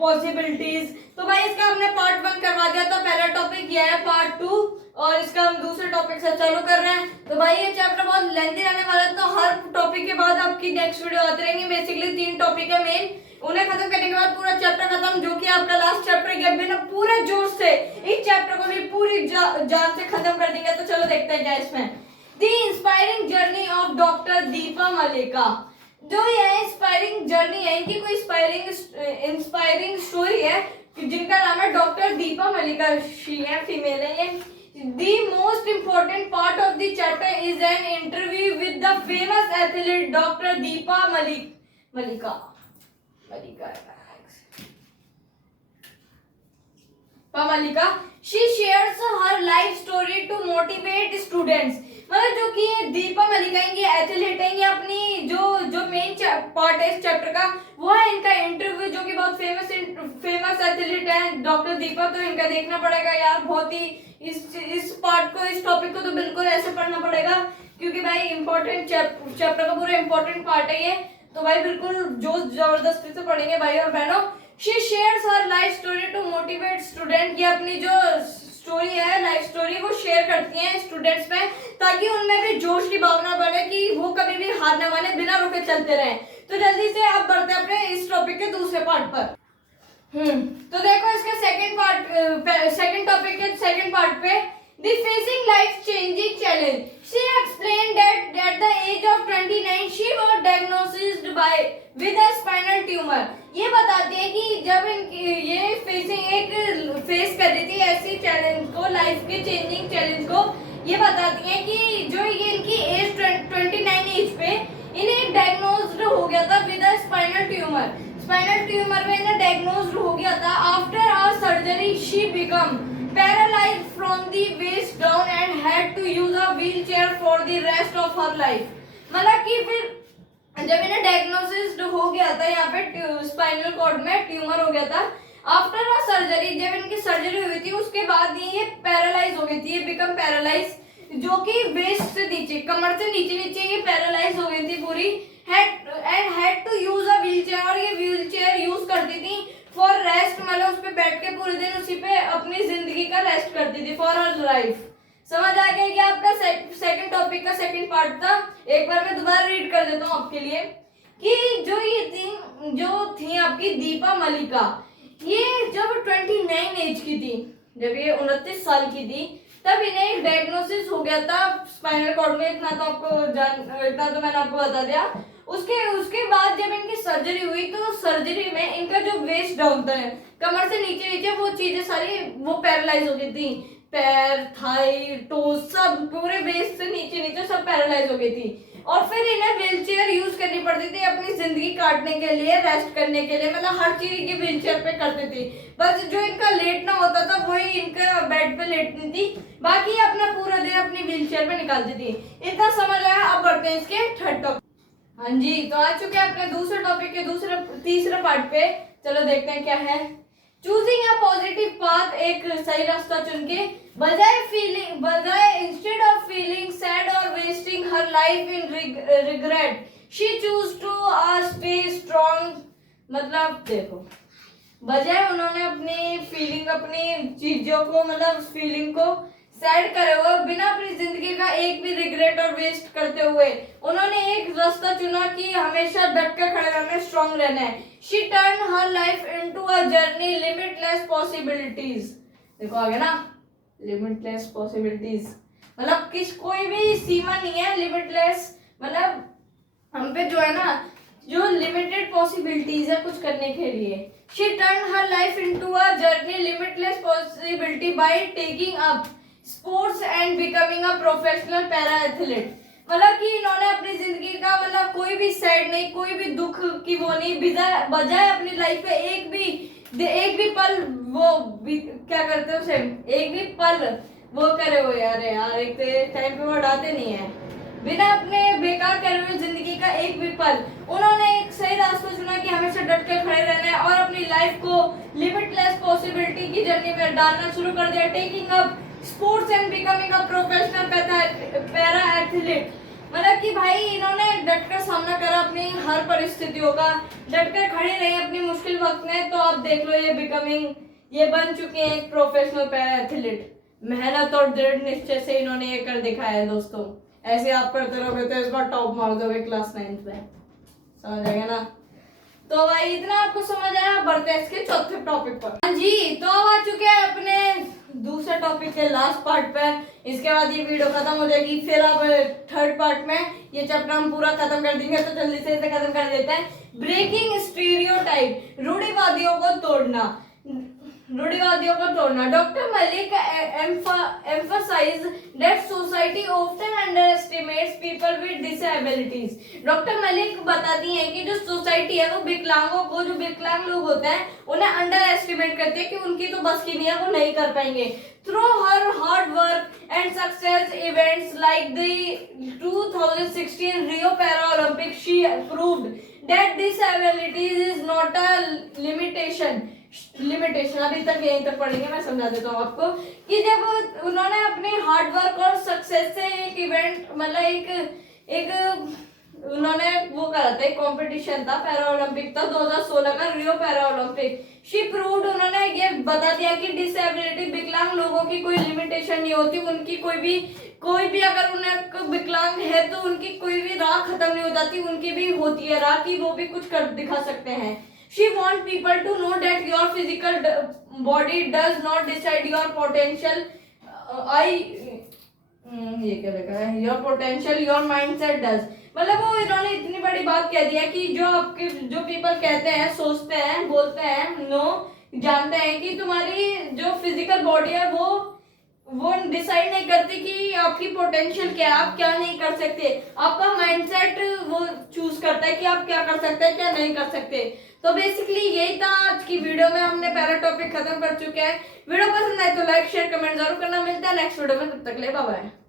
Possibilities. तो भाई इसका हमने पार्ट 1 करवा दिया था, पहला टॉपिक ये है पार्ट 2 और इसका हम दूसरे टॉपिक से चालू कर रहे हैं। तो भाई ये चैप्टर बहुत लेंथी रहने वाला है, तो हर टॉपिक के बाद आपकी नेक्स्ट वीडियो आती रहेंगी। बेसिकली 3 टॉपिक है मेन, उन्हें खत्म करने के बाद पूरा चैप्टर खत्म, जो कि आपका लास्ट चैप्टर है। बिना पूरे जोश से इस चैप्टर को भी पूरी जान से खत्म कर देंगे। तो चलो देखते हैं क्या इसमें। The inspiring journey of doctor Deepa Malika. जो ये इंस्पायरिंग जर्नी है, इनकी कोई इंस्पायरिंग स्टोरी है जिनका नाम है डॉक्टर दीपा मलिका। शी है, फीमेल है ये। The most important part of the chapter is an interview with the famous athlete Dr. Deepa Malika. She shares her life story to motivate students. मतलब जो कि दीपा मलिका ये एथलीट है, ये अपनी जो मेन पार्ट है इस चैप्टर का वो है इनका इंटरव्यू, जो कि बहुत फेमस एथलीट है डॉक्टर दीपा। तो इनका देखना पड़ेगा यार, बहुत ही इस पार्ट को, इस टॉपिक को तो बिल्कुल ऐसे पढ़ना पड़ेगा, क्योंकि भाई इंपॉर्टेंट चैप्टर का पूरा इंपॉर्टेंट पार्ट है ये। तो भाई बिल्कुल जो जबरदस्ती से पढ़ेंगे भाई और बहनों। She shares her life story to motivate student. ये अपनी जो स्टोरी है, लाइफ स्टोरी, वो शेयर करती हैं स्टूडेंट्स में, ताकि उनमें भी जोश की भावना बढ़े कि वो कभी भी हार न माने, बिना रुके चलते रहे। तो जल्दी से आप बढ़ते हैं अपने इस टॉपिक के दूसरे पार्ट पर। तो देखो इसके सेकंड टॉपिक के सेकंड पार्ट पे, The facing life changing challenge. She explained that at the age of 29 she was diagnosed with a spinal tumor. ये बताती है कि जब ये फेस कर रही थी ऐसी चैलेंज को, लाइफ के चेंजिंग चैलेंज को, ये बताती है कि जो ये इनकी एज 29 एज पे इन्हें डायग्नोस्ड हो गया था with a spinal tumour. Spinal tumour में इन्हें डायग्नोस्ड हो गया था। After a surgery she become paralyzed from the waist down and had to use a wheelchair for the rest of her life. मतलब कि फिर जब इन्हें डायग्नोसिस हो गया था, यहाँ पे स्पाइनल कॉर्ड में ट्यूमर हो गया था, आफ्टर अ सर्जरी, जब इनकी सर्जरी हुई थी उसके बाद ये पैरालाइज हो गई थी, ये बिकम पैरालाइज, जो कि वेस्ट से नीचे, कमर से नीचे ये पैरालाइज हो गई थी पूरी। Had to use a wheelchair, और ये व्हीलचेयर यूज करती थी फॉर रेस्ट, मतलब उस पे बैठ के पूरे दिन उसी पे अपनी जिंदगी का रेस्ट करती थी, फॉर हर लाइफ। समझ आ गया कि आपका सेकंड टॉपिक का सेकंड पार्ट था। एक बार मैं दोबारा रीड कर देता हूँ आपके लिए कि जो थी आपकी दीपा मलिका, ये जब 29 एज की थी, जब ये 29 साल की थी, तब इन्हें एक डायग्नोसिस हो गया था स्पाइनल कॉर्ड में। इतना तो मैंने आपको बता दिया। उसके बाद जब इनकी सर्जरी हुई, तो सर्जरी में इनका जो वेस्ट डाउन था, कमर से नीचे वो चीजें सारी वो पैरालाइज हो गई थी। पैर, थाई, टोज, सब पूरे वेस्ट से नीचे सब पैरालाइज हो गई थी। और फिर इन्हें व्हीलचेयर यूज करनी पड़ती थी अपनी जिंदगी काटने के लिए, रेस्ट करने के लिए, मतलब हर चीज की व्हीलचेयर पे करती थी। बस जो इनका लेटना होता था वही इनका बेड पे लेटनी थी, बाकी अपना पूरा दिन अपनी व्हीलचेयर पे निकालती थी। इतना समझ आया। अब बढ़ते हैं इसके थर्ड टॉपिक। हाँ जी, तो आ चुके हैं अपने दूसरे टॉपिक के तीसरे पार्ट पे। चलो देखते हैं क्या है। चूजिंग अ पॉजिटिव पाथ, एक सही रास्ता चुन के, बजाय इंस्टेड ऑफ फीलिंग सैड और wasting her life in regret, she choose to stay strong. मतलब देखो, बजाय उन्होंने अपनी चीजों को, मतलब फीलिंग को सैड करे हुए, बिना अपनी जिंदगी का एक भी रिग्रेट और वेस्ट करते हुए, उन्होंने एक रास्ता चुना कि हमेशा डट के खड़े रहना, स्ट्रॉन्ग रहना है। She turn her life into a journey limitless possibilities. देखो आगे ना, लिमिटलेस पॉसिबिलिटीज मतलब कोई भी सीमा नहीं है। लिमिटलेस मतलब हम पे जो है ना, जो लिमिटेड पॉसिबिलिटीज है कुछ करने के लिए। She turn her life into a journey limitless possibility by taking up sports and becoming a professional para athlete. मतलब कि इन्होंने अपनी जिंदगी का, मतलब कोई भी सैड नहीं, कोई भी दुख की वो नहीं, बजाय अपनी लाइफ में एक भी पल वो क्या करते हो, एक भी पल वो करे हो यार एक टाइम पे वो हटाते नहीं है, बिना अपने बेकार करे हुए जिंदगी का एक भी पल। उन्होंने एक सही रास्ता चुना कि हमेशा डट के खड़े रहना है और अपनी लाइफ को लिमिटलेस पॉसिबिलिटी की जर्नी में डालना शुरू कर दिया। Taking up sports and becoming a professional para athlete. मतलब कि भाई इन्होंने डट कर सामना करा अपनी हर परिस्थितियों का, डट कर खड़े रहे अपनी मुश्किल वक्त में। तो आप देख लो ये बन चुके हैं एक प्रोफेशनल पैरा एथलीट। मेहनत और दृढ़ निश्चय से इन्होंने ये कर दिखाया है दोस्तों। ऐसे आप करते रहोगे तो इस बार टॉप मार दोगे क्लास 9th में, समझ आएगा ना। तो भाई इतना आपको समझ आया, बढ़ते हैं इसके चौथे टॉपिक पर। हाँ जी, तो अब आ चुके हैं अपने दूसरे टॉपिक के लास्ट पार्ट पर। इसके बाद ये वीडियो खत्म हो जाएगी, फिर अब थर्ड पार्ट में ये चैप्टर हम पूरा खत्म कर देंगे। तो जल्दी से इसे खत्म कर देते हैं। ब्रेकिंग स्टीरियोटाइप, रूढ़िवादियों को तोड़ना। Doctor Malik emphasize that society often underestimates people with disabilities। Doctor Malik बताती हैं कि जो सोसाइटी है वो विकलांगों को, जो विकलांग लोग होते हैं उन्हें अंडर एस्टिमेट करती है कि उनकी तो बस की नहीं है, वो नहीं कर पाएंगे। Through her hard work and success events like the 2016 Rio para Olympic, she proved that disabilities is not a limitation। अभी तक यहीं तक पढ़ेंगे, मैं समझा देता हूँ आपको कि जब उन्होंने अपने हार्ड वर्क और सक्सेस से एक इवेंट, मतलब एक उन्होंने वो करा था, एक कंपटीशन था, पैरा ओलंपिक था 2016 का, रियो पैरा ओलंपिक। शी प्रूव्ड, उन्होंने ये बता दिया कि डिसेबिलिटी, विकलांग लोगों की कोई लिमिटेशन नहीं होती। उनकी कोई भी अगर उन्हें विकलांग है तो उनकी कोई भी राह खत्म नहीं हो जाती, उनकी भी होती है राह कि वो भी कुछ कर दिखा सकते हैं। She wants people to know that your physical body does not decide your potential। ये क्या लिखा है, your potential your mindset does। मतलब वो इन्होंने इतनी बड़ी बात कह दिया कि जो पीपल कहते हैं, सोचते हैं, बोलते हैं, जानते हैं कि तुम्हारी जो फिजिकल बॉडी है वो डिसाइड नहीं करती कि आपकी पोटेंशियल क्या है, आप क्या नहीं कर सकते। आपका माइंडसेट वो चूज करता है कि आप क्या कर सकते हैं, क्या नहीं कर सकते। तो बेसिकली यही था आज की वीडियो में, हमने पहला टॉपिक खत्म कर चुके हैं। वीडियो पसंद आए तो लाइक शेयर कमेंट जरूर करना। मिलता है नेक्स्ट वीडियो में, तब तक ले बाय बाय।